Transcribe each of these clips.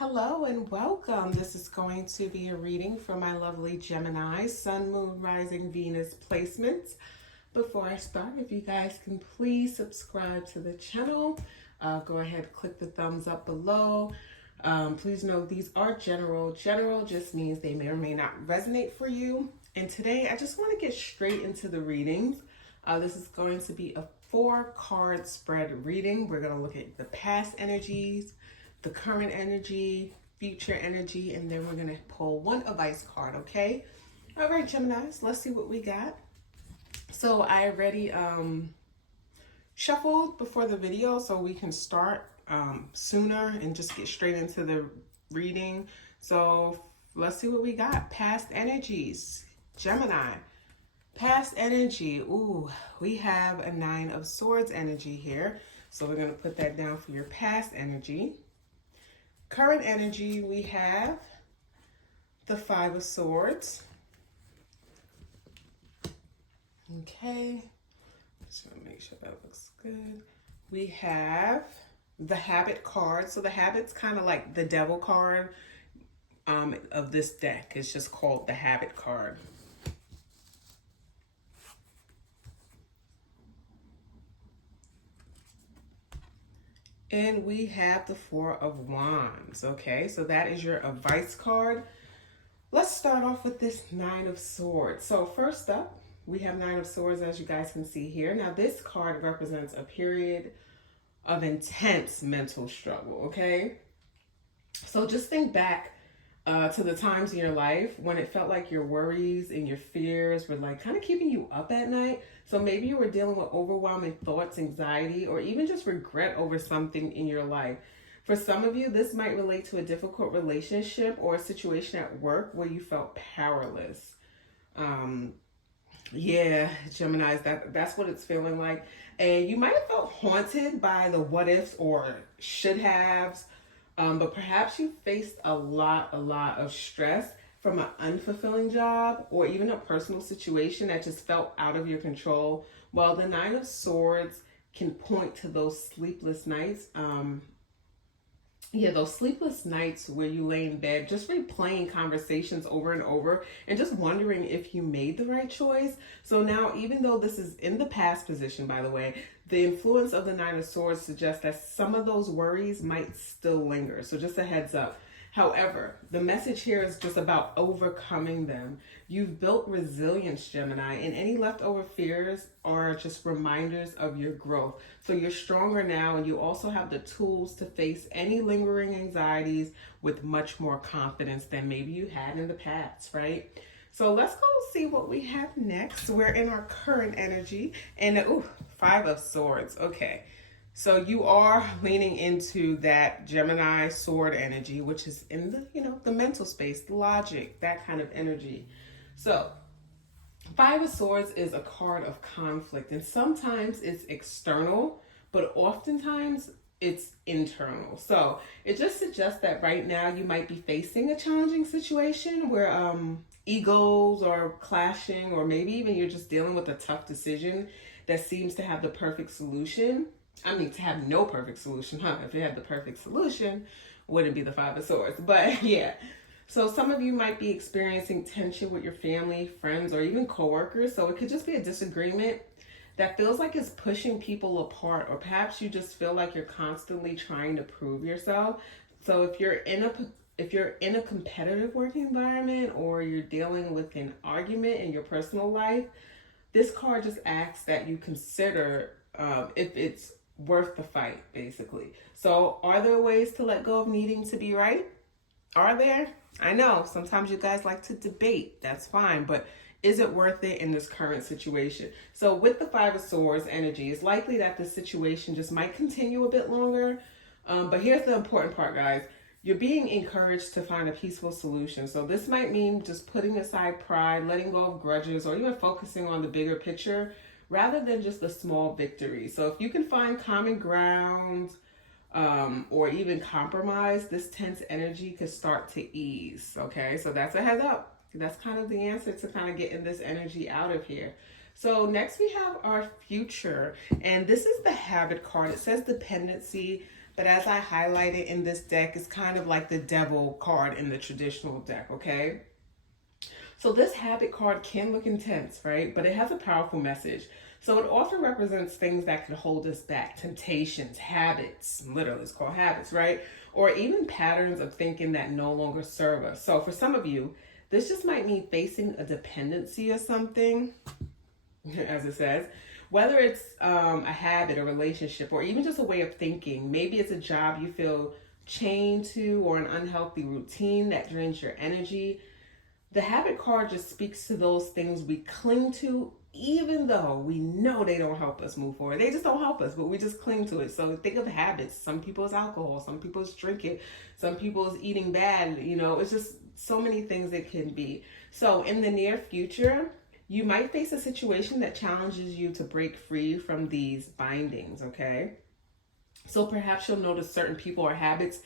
Hello and welcome. This is going to be a reading for my lovely Gemini, Sun, Moon, Rising, Venus placements. Before I start, if you guys can please subscribe to the channel, go ahead, click the thumbs up below. Please note these are general. General just means they may or may not resonate for you. And today I just want to get straight into the readings. This is going to be a 4-card spread reading. We're going to look at the past energies, the current energy, future energy, and then we're going to pull one advice card, okay? All right, Geminis, let's see what we got. So I already shuffled before the video so we can start sooner and just get straight into the reading. So let's see what we got. Past energies, Gemini. Past energy, ooh, we have a 9 of Swords energy here. So we're going to put that down for your past energy. Current energy, we have the 5 of Swords. Okay, just want to make sure that looks good. We have the Habit card. So the Habit's kind of like the Devil card of this deck. It's just called the Habit card. And we have the 4 of Wands, okay? So that is your advice card. Let's start off with this 9 of Swords. So first up, we have 9 of Swords, as you guys can see here. Now this card represents a period of intense mental struggle, okay? So just think back to the times in your life when it felt like your worries and your fears were like kind of keeping you up at night. So maybe you were dealing with overwhelming thoughts, anxiety, or even just regret over something in your life. For some of you, this might relate to a difficult relationship or a situation at work where you felt powerless. Yeah, Geminis, that's what it's feeling like. And you might have felt haunted by the what ifs or should haves. But perhaps you faced a lot of stress from an unfulfilling job or even a personal situation that just felt out of your control. Well, the 9 of Swords can point to those sleepless nights. Those sleepless nights where you lay in bed just replaying conversations over and over and just wondering if you made the right choice. So now, even though this is in the past position, by the way, the influence of the 9 of Swords suggests that some of those worries might still linger. So just a heads up. However, the message here is just about overcoming them. You've built resilience, Gemini, and any leftover fears are just reminders of your growth. So you're stronger now, and you also have the tools to face any lingering anxieties with much more confidence than maybe you had in the past, right? So let's go see what we have next. We're in our current energy, and 5 of Swords. Okay. So you are leaning into that Gemini sword energy, which is in the, the mental space, the logic, that kind of energy. So 5 of Swords is a card of conflict, and sometimes it's external, but oftentimes it's internal. So it just suggests that right now you might be facing a challenging situation where egos are clashing, or maybe even you're just dealing with a tough decision that seems to have the perfect solution. I mean, to have no perfect solution, huh? If you had the perfect solution, wouldn't be the 5 of Swords. But yeah, so some of you might be experiencing tension with your family, friends, or even coworkers. So it could just be a disagreement that feels like it's pushing people apart, or perhaps you just feel like you're constantly trying to prove yourself. So if you're in a competitive working environment, or you're dealing with an argument in your personal life, this card just asks that you consider if it's worth the fight, basically. So are there ways to let go of needing to be right? Are there? I know sometimes you guys like to debate. That's fine, but is it worth it in this current situation? So with the 5 of Swords energy, it's likely that this situation just might continue a bit longer. But here's the important part, guys. You're being encouraged to find a peaceful solution. So this might mean just putting aside pride, letting go of grudges, or even focusing on the bigger picture rather than just the small victories. So if you can find common ground or even compromise, this tense energy could start to ease, okay? So that's a heads up. That's kind of the answer to kind of getting this energy out of here. So next we have our future, and this is the Habit card. It says dependency, but as I highlighted in this deck, it's kind of like the devil card in the traditional deck, okay? So this habit card can look intense, right? But it has a powerful message. So it often represents things that could hold us back, temptations, habits, literally it's called habits, right? Or even patterns of thinking that no longer serve us. So for some of you, this just might mean facing a dependency or something, as it says, whether it's a habit, a relationship, or even just a way of thinking. Maybe it's a job you feel chained to or an unhealthy routine that drains your energy. The habit card just speaks to those things we cling to, even though we know they don't help us move forward. They just don't help us, but we just cling to it. So think of habits. Some people it's alcohol, some people it's drinking, some people it's eating bad. You know, it's just so many things it can be. So in the near future, you might face a situation that challenges you to break free from these bindings, okay? So perhaps you'll notice certain people or habits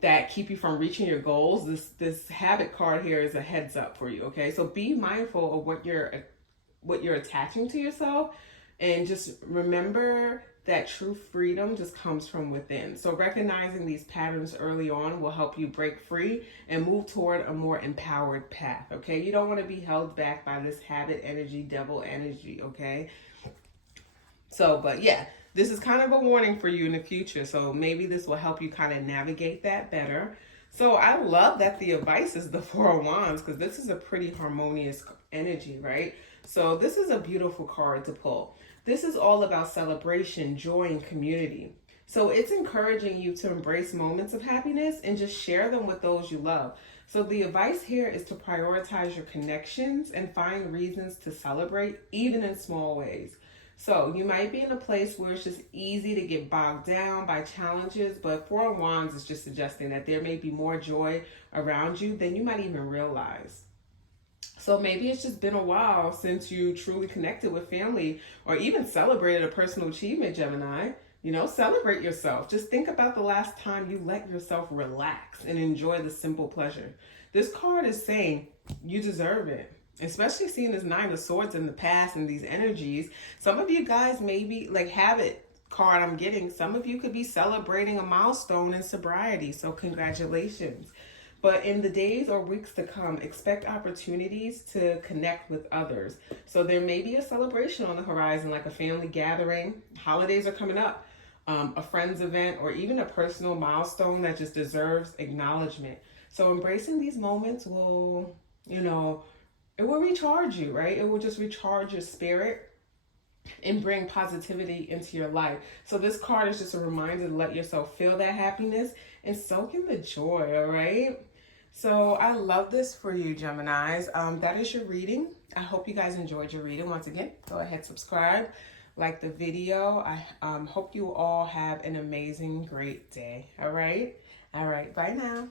that keep you from reaching your goals. This habit card here is a heads up for you, okay? So be mindful of what you're attaching to yourself, and just remember that true freedom just comes from within. So recognizing these patterns early on will help you break free and move toward a more empowered path, okay? You don't want to be held back by this habit energy, devil energy, okay? So, but yeah, this is kind of a warning for you in the future. So maybe this will help you kind of navigate that better. So I love that the advice is the Four of Wands, because this is a pretty harmonious energy, right? So this is a beautiful card to pull. This is all about celebration, joy, and community. So it's encouraging you to embrace moments of happiness and just share them with those you love. So the advice here is to prioritize your connections and find reasons to celebrate, even in small ways. So you might be in a place where it's just easy to get bogged down by challenges, but Four of Wands is just suggesting that there may be more joy around you than you might even realize. So maybe it's just been a while since you truly connected with family or even celebrated a personal achievement, Gemini. You know, celebrate yourself. Just think about the last time you let yourself relax and enjoy the simple pleasure. This card is saying you deserve it. Especially seeing this Nine of Swords in the past and these energies. Some of you guys maybe like habit card I'm getting. Some of you could be celebrating a milestone in sobriety. So congratulations. But in the days or weeks to come, expect opportunities to connect with others. So there may be a celebration on the horizon, like a family gathering. Holidays are coming up, a friend's event, or even a personal milestone that just deserves acknowledgement. So embracing these moments will, it will recharge you, right? It will just recharge your spirit and bring positivity into your life. So this card is just a reminder to let yourself feel that happiness and soak in the joy, all right? So I love this for you, Geminis. That is your reading. I hope you guys enjoyed your reading. Once again, go ahead, subscribe, like the video. I hope you all have an amazing, great day, all right? All right, bye now.